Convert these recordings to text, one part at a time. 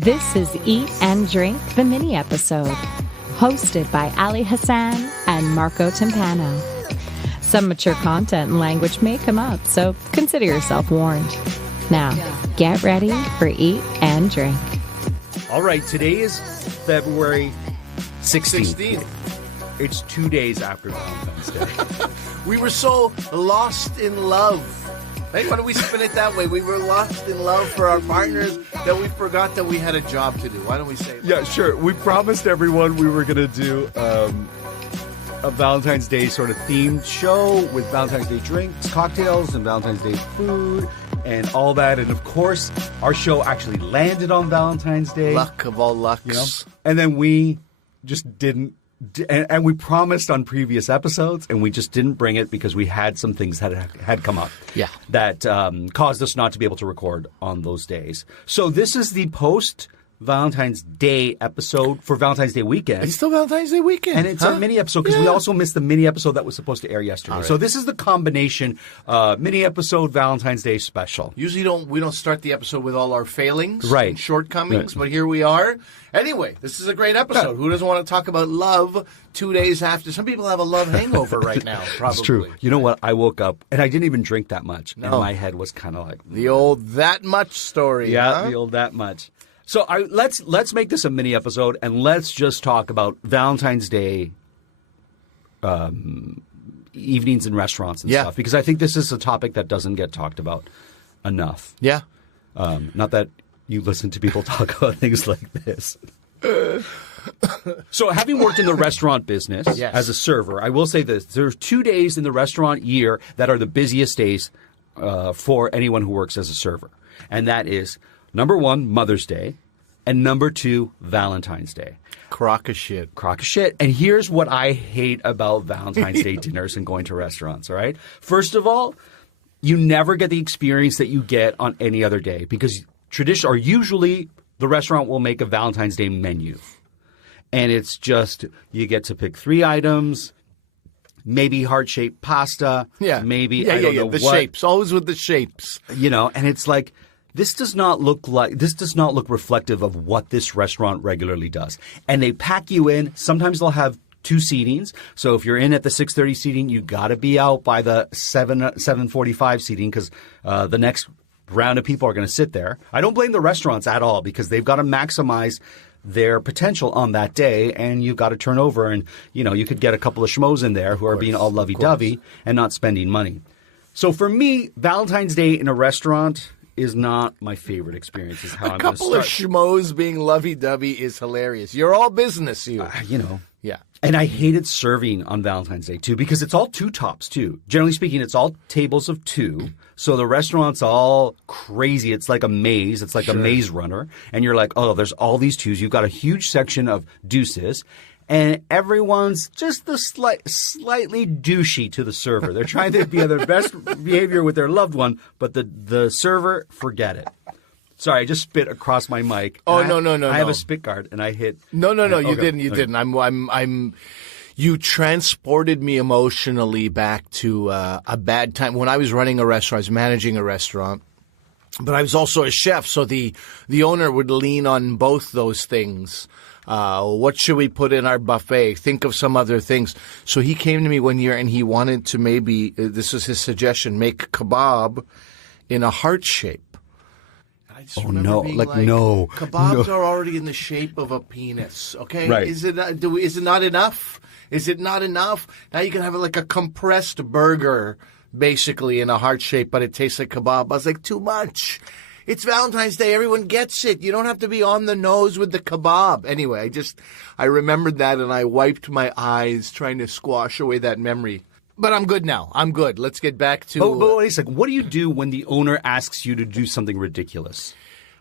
This is Eat and Drink, the mini episode, hosted by Ali Hassan and Marco Timpano. Some mature content and language may come up, so consider yourself warned. Now, get ready for Eat and Drink. All right, today is February 16th. It's 2 days after Valentine's Day. We were so lost in love. Hey, why don't we spin it that way? We were lost in love for our partners that we forgot that we had a job to do. Why don't we say it? Yeah, sure. We promised everyone we were going to do a Valentine's Day sort of themed show with Valentine's Day drinks, cocktails, and Valentine's Day food and all that. And, of course, our show actually landed on Valentine's Day. Luck of all lucks. You know? And then we just didn't. And we promised on previous episodes, and we just didn't bring it because we had some things that had come up that caused us not to be able to record on those days. So this is the post-Valentine's Day episode for Valentine's Day weekend. It's still Valentine's Day weekend. And it's a mini episode because we also missed the mini episode that was supposed to air yesterday. Right. So this is the combination mini episode Valentine's Day special. Usually we don't start the episode with all our failings and shortcomings, but here we are. Anyway, this is a great episode. Who doesn't want to talk about love 2 days after? Some people have a love hangover right now, probably. It's true. You know what? I woke up, and I didn't even drink that much. No. And my head was kind of like... The old that much story. Yeah, the old that much. So let's make this a mini episode, and let's just talk about Valentine's Day evenings in restaurants and stuff, because I think this is a topic that doesn't get talked about enough. Yeah. Not that you listen to people talk about things like this. So having worked in the restaurant business as a server, I will say this. There's 2 days in the restaurant year that are the busiest days for anyone who works as a server. And that is, number one, Mother's Day, and number two, Valentine's Day. Crock of shit. Crock of shit. And here's what I hate about Valentine's Day dinners and going to restaurants, all right? First of all, you never get the experience that you get on any other day because usually the restaurant will make a Valentine's Day menu. And it's just, you get to pick 3 items, maybe heart-shaped pasta, maybe, I don't know the what. shapes, always with the shapes. You know, and it's like, this does not look reflective of what this restaurant regularly does. And they pack you in. Sometimes they'll have 2 seatings. So if you're in at the 6:30 seating, you got to be out by the 7:45 seating because the next round of people are going to sit there. I don't blame the restaurants at all because they've got to maximize their potential on that day, and you've got to turn over, and you could get a couple of schmoes in there who are being all lovey-dovey and not spending money. So for me, Valentine's Day in a restaurant is not my favorite experience. Is how I'm going to start. A couple of schmoes being lovey-dovey is hilarious. You're all business, you. Yeah. And I hated serving on Valentine's Day, too, because it's all 2 tops, too. Generally speaking, it's all tables of 2. So the restaurant's all crazy. It's like a maze. It's like a maze runner. And you're like, oh, there's all these 2s. You've got a huge section of deuces. And everyone's just slightly douchey to the server. They're trying to be at their best behavior with their loved one, but the server, forget it. Sorry, I just spit across my mic. Oh, no. I have a spit guard, and I hit. No, you didn't. You didn't. You transported me emotionally back to a bad time when I was running a restaurant. I was managing a restaurant, but I was also a chef. So the owner would lean on both those things. What should we put in our buffet? Think of some other things. So he came to me one year and he wanted to maybe, this was his suggestion, make kebab in a heart shape. No. Kebabs are already in the shape of a penis, okay? Right. Is it not enough? Is it not enough? Now you can have it like a compressed burger, basically, in a heart shape, but it tastes like kebab. I was like, too much. It's Valentine's Day. Everyone gets it. You don't have to be on the nose with the kebab. Anyway, I remembered that and I wiped my eyes trying to squash away that memory. But I'm good now. I'm good. Let's get back to... But wait a second. What do you do when the owner asks you to do something ridiculous?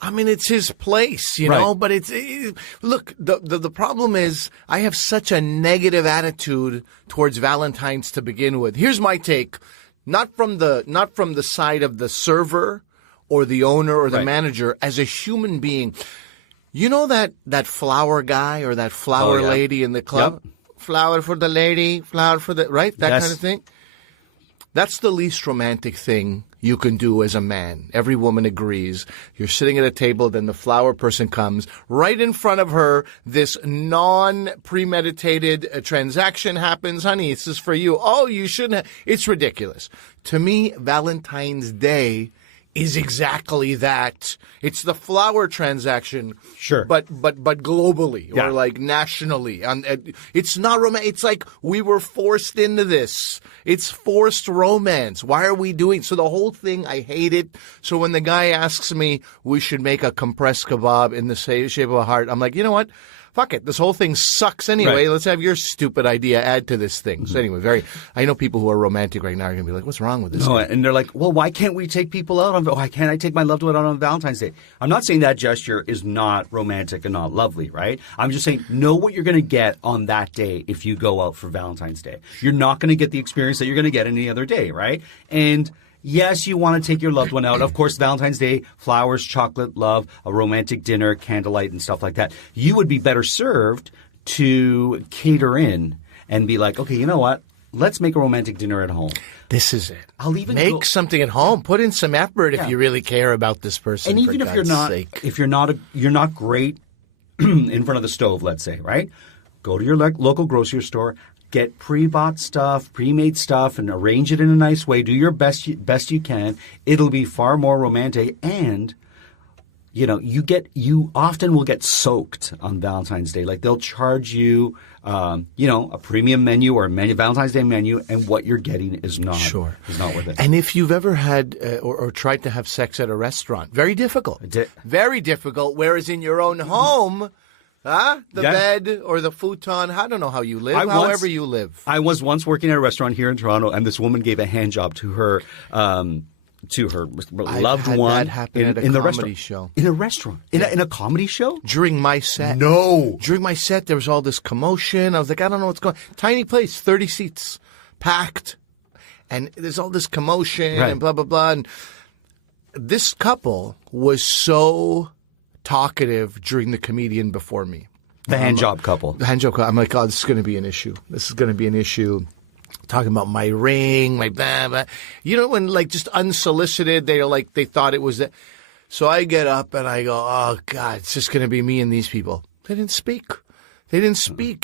I mean, it's his place, you know, but look, the problem is I have such a negative attitude towards Valentine's to begin with. Here's my take, not from the side of the server or the owner or the manager, as a human being. You know that flower guy or that flower lady in the club? Yep. Flower for the lady, flower for the, right? That kind of thing. That's the least romantic thing you can do as a man. Every woman agrees. You're sitting at a table, then the flower person comes. Right in front of her, this non-premeditated transaction happens. Honey, this is for you. Oh, you shouldn't have. It's ridiculous. To me, Valentine's Day is exactly that. It's the flower transaction, Sure. but globally Yeah. or like nationally. It's not romantic. It's like we were forced into this. It's forced romance. Why are we doing so? The whole thing, I hate it. So when the guy asks me, we should make a compressed kebab in the shape of a heart, I'm like, you know what? Fuck it. This whole thing sucks anyway. Right. Let's have your stupid idea add to this thing. So anyway, I know people who are romantic right now are going to be like, what's wrong with this No, guy? and they're like, well, why can't we take people out on? Why can't I take my loved one out on Valentine's Day? I'm not saying that gesture is not romantic and not lovely, right? I'm just saying know what you're going to get on that day if you go out for Valentine's Day. You're not going to get the experience that you're going to get any other day, right? And yes, you want to take your loved one out. Of course, Valentine's Day, flowers, chocolate, love, a romantic dinner, candlelight, and stuff like that. You would be better served to cater in and be like, okay, you know what? Let's make a romantic dinner at home. This is it. I'll even make go- something at home. Put in some effort Yeah. if you really care about this person. And even for if you're God's not, sake. if you're not great in front of the stove, let's say, right? Go to your local grocery store, get pre-bought stuff, pre-made stuff, and arrange it in a nice way. Do your best you can. It'll be far more romantic, and you often will get soaked on Valentine's Day. Like they'll charge you, a premium menu or a Valentine's Day menu, and what you're getting is not worth it. And if you've ever had or tried to have sex at a restaurant, very difficult. Very difficult. Whereas in your own home, the bed or the futon, I don't know how you live, however you live. I was once working at a restaurant here in Toronto, and this woman gave a hand job to her loved had one that happen at a in the comedy restaurant. show. In a restaurant? In a comedy show? During my set. No. During my set, there was all this commotion. I was like, I don't know what's going on. Tiny place, 30 seats, packed. And there's all this commotion Right. and blah, blah, blah. And this couple was so talkative during the comedian before me. The hand job couple. The hand job couple. I'm like, oh, this is going to be an issue. This is going to be an issue. Talking about my ring, my blah, blah. You know, when like just unsolicited, they thought it was that. So I get up and I go, oh, God, it's just going to be me and these people. They didn't speak.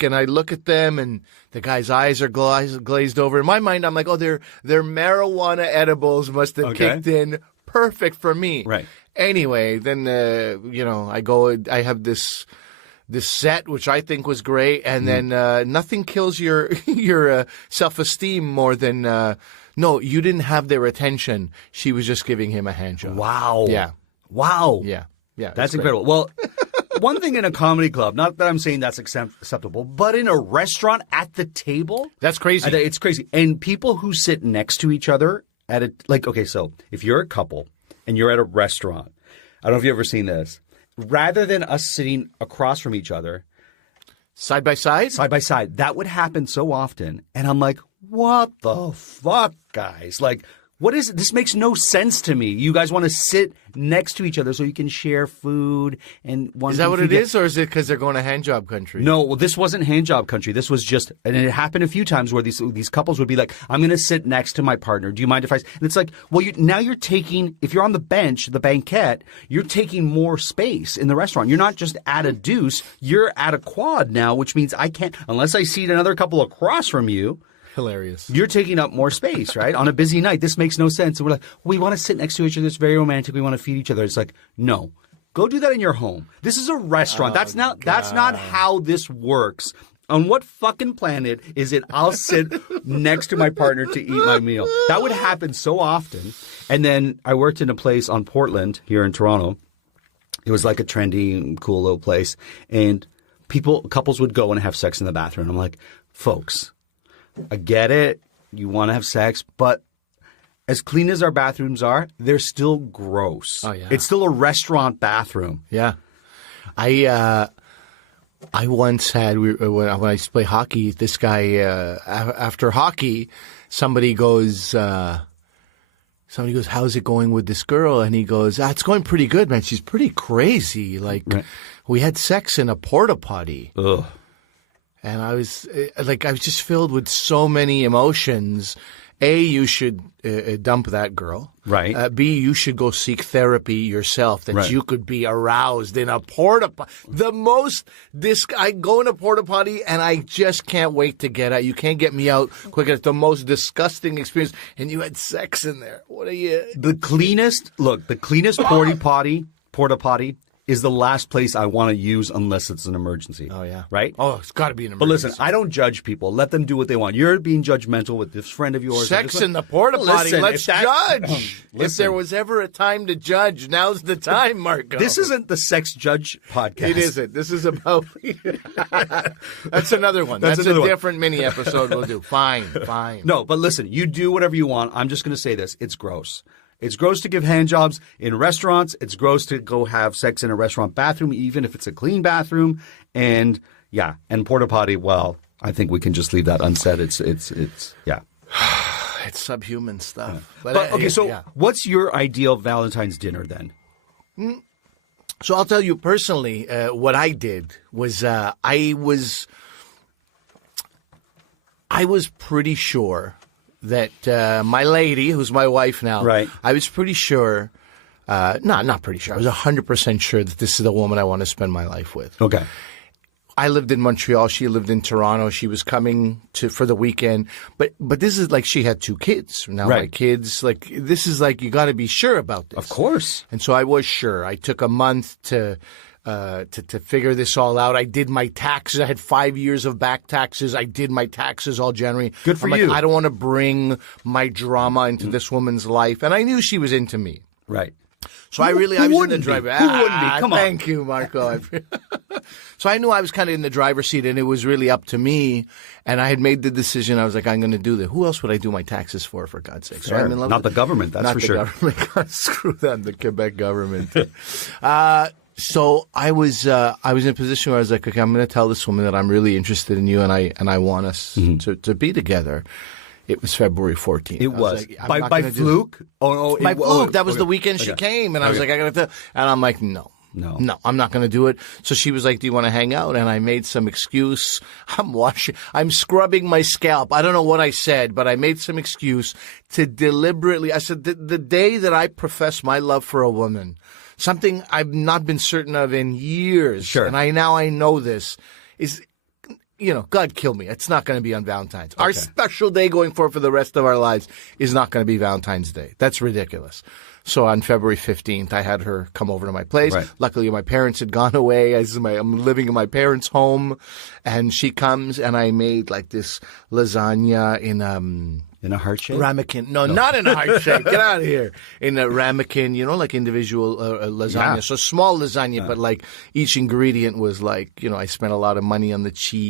And I look at them and the guy's eyes are glazed over. In my mind, I'm like, oh, their marijuana edibles must have kicked in. Perfect for me. Right. Anyway, then, I have this set, which I think was great, and then nothing kills your self-esteem more than no, you didn't have their attention. She was just giving him a hand job. Wow. Yeah. Wow. Yeah. That's incredible. Well, one thing in a comedy club, not that I'm saying that's acceptable, but in a restaurant at the table, That's crazy. it's crazy. And people who sit next to each other at a so if you're a couple and you're at a restaurant, I don't know if you've ever seen this. Rather than us sitting across from each other, Side by side? side by side, that would happen so often. And I'm like, what the fuck, guys? Like, what is it? This makes no sense to me. You guys want to sit next to each other so you can share food and one. Is that what it is, or is it because they're going to hand job country? No, well, this wasn't hand job country. This was just, and it happened a few times where these couples would be like, "I'm going to sit next to my partner. Do you mind if I?" And it's like, well, now you're taking. If you're on the bench, the banquette, you're taking more space in the restaurant. You're not just at a deuce. You're at a quad now, which means I can't unless I seat another couple across from you. Hilarious. You're taking up more space, right? On a busy night. This makes no sense. And we're like, we want to sit next to each other. It's very romantic. We want to feed each other. It's like, no. Go do that in your home. This is a restaurant. That's not how this works. On what fucking planet is it I'll sit next to my partner to eat my meal? That would happen so often. And then I worked in a place on Portland here in Toronto. It was like a trendy, cool little place. And couples would go and have sex in the bathroom. I'm like, folks, I get it. You want to have sex, but as clean as our bathrooms are, they're still gross. Oh, yeah. It's still a restaurant bathroom. Yeah. I once had, when I used to play hockey, this guy, after hockey, somebody goes, how's it going with this girl? And he goes, it's going pretty good, man. She's pretty crazy. Like, we had sex in a porta potty. Ugh. And I was just filled with so many emotions. A, you should dump that girl. Right. B, you should go seek therapy yourself, that Right. you could be aroused in a porta potty. I go in a porta potty and I just can't wait to get out. You can't get me out quick. It's the most disgusting experience. And you had sex in there. What are you? The cleanest porta potty is the last place I want to use unless it's an emergency. Oh, yeah. Right? Oh, it's got to be an But emergency. listen, I don't judge people. Let them do what they want. You're being judgmental with this friend of yours. Sex in the porta potty. Listen, Let's if that- judge. If Listen. there was ever a time to judge, now's the time, Marco. This isn't the Sex Judge podcast. It isn't. This is about. That's another one. That's another a one. different mini episode we'll do. Fine. No, but listen, you do whatever you want. I'm just going to say this. It's gross. It's gross to give hand jobs in restaurants. It's gross to go have sex in a restaurant bathroom, even if it's a clean bathroom. And yeah, and porta potty, well, I think we can just leave that unsaid. It's yeah. It's subhuman stuff. But okay, so yeah. what's your ideal Valentine's dinner then? So I'll tell you personally, what I did was I was pretty sure that my lady, who's my wife now, Right. I was pretty sure, not pretty sure, I was 100% sure that this is the woman I want to spend my life with. Okay. I lived in Montreal. She lived in Toronto. She was coming for the weekend. But this is like she had 2 kids. Now my Right. kids, like this is like you got to be sure about this. Of course. And so I was sure. I took a month to figure this all out. I did my taxes. I had 5 years of back taxes. I did my taxes all January. Good for I'm like, you. I don't want to bring my drama into this woman's life. And I knew she was into me. Right. So I was in the wouldn't be? driver. Who wouldn't be? Come on. Thank you, Marco. So I knew I was kind of in the driver's seat, and it was really up to me. And I had made the decision. I was like, I'm going to do this. Who else would I do my taxes for God's sake? So Fair. I'm in love Not with the government, that's Not for the sure. Government. Screw that, the Quebec government. So I was in a position where I was like, okay, I'm going to tell this woman that I'm really interested in you, and I want us to be together. It was February 14th. It was. like, I'm not By gonna do- fluke? Oh, By fluke. That was okay. the weekend she Okay. came, and I was like, I got to. And I'm like, no, I'm not going to do it. So she was like, do you want to hang out? And I made some excuse. I'm scrubbing my scalp. I don't know what I said, but I made some excuse to deliberately. I said, the day that I profess my love for a woman, something I've not been certain of in years, Sure. and I know this, is, God kill me. It's not going to be on Valentine's. Our special day going forward for the rest of our lives is not going to be Valentine's Day. That's ridiculous. So on February 15th, I had her come over to my place. Right. Luckily, my parents had gone away. I'm living in my parents' home. And she comes, and I made like this lasagna in In a heart shape? ramekin. No, not in a heart shape. Get out of here. In a ramekin, like individual lasagna. Yeah. So small lasagna, but like each ingredient was like, I spent a lot of money on the cheese.